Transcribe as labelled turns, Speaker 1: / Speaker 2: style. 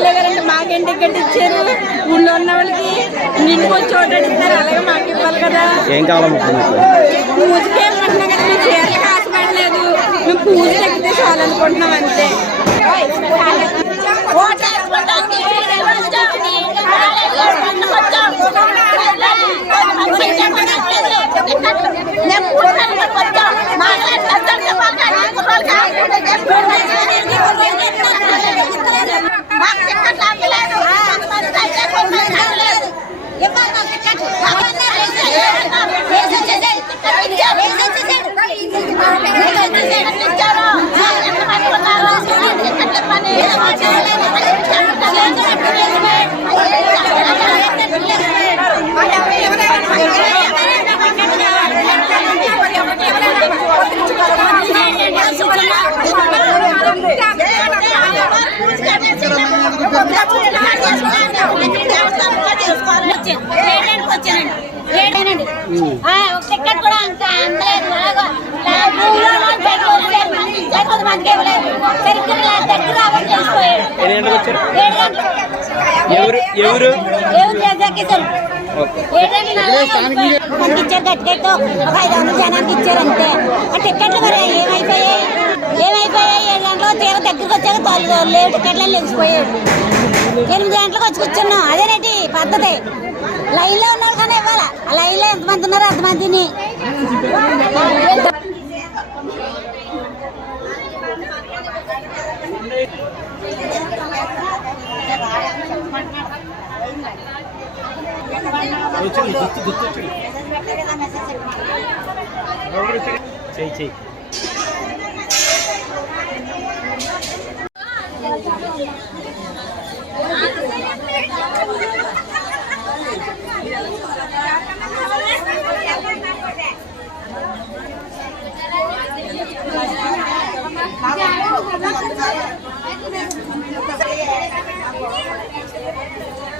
Speaker 1: MLA guarantee మాకేం ticket ఇచ్చారు? ఊళ్ళో ఉన్న వాళ్ళకి నిండుకు వచ్చి ఓటాడిస్తారు అలాగే మాకు ఇవ్వాలి కదా.
Speaker 2: ఏం కావాలనుకుంటున్నారు?
Speaker 1: పూజకి ఏమంటున్నా కదా మేము చీరలకు ఆశపడలేదు మేము పూజ ఎక్కితే చాలు అనుకుంటున్నాం అంతే.
Speaker 3: వచ్చానండి టికెట్ కూడా అంత అందలేదు కొంతమందికి ఇవ్వలేదు. సరిగ్గా దగ్గర తెలిసిపోయాడు గంటలు
Speaker 2: ఎవరు? ఎవరు?
Speaker 3: ఒక ఐదు వందల జనానికి ఇచ్చారు అంతే. ఆ టికెట్లు మరి ఏమైపోయాయి? ఏమైపోయాయి? ఏడు గంటలకు తీర దగ్గరికి వచ్చాక తొలి లేవు. టికెట్లు లెగిసిపోయాడు ఎనిమిది గంటలకు వచ్చి కూర్చున్నాం. అదేనండి పద్ధతి. లైన్లో ఉన్న వాళ్ళకన్నా ఇవ్వాలా? ఆ లైన్లో ఎంతమంది ఉన్నారో అంతమందిని.
Speaker 2: చెయ్యి చెయ్యి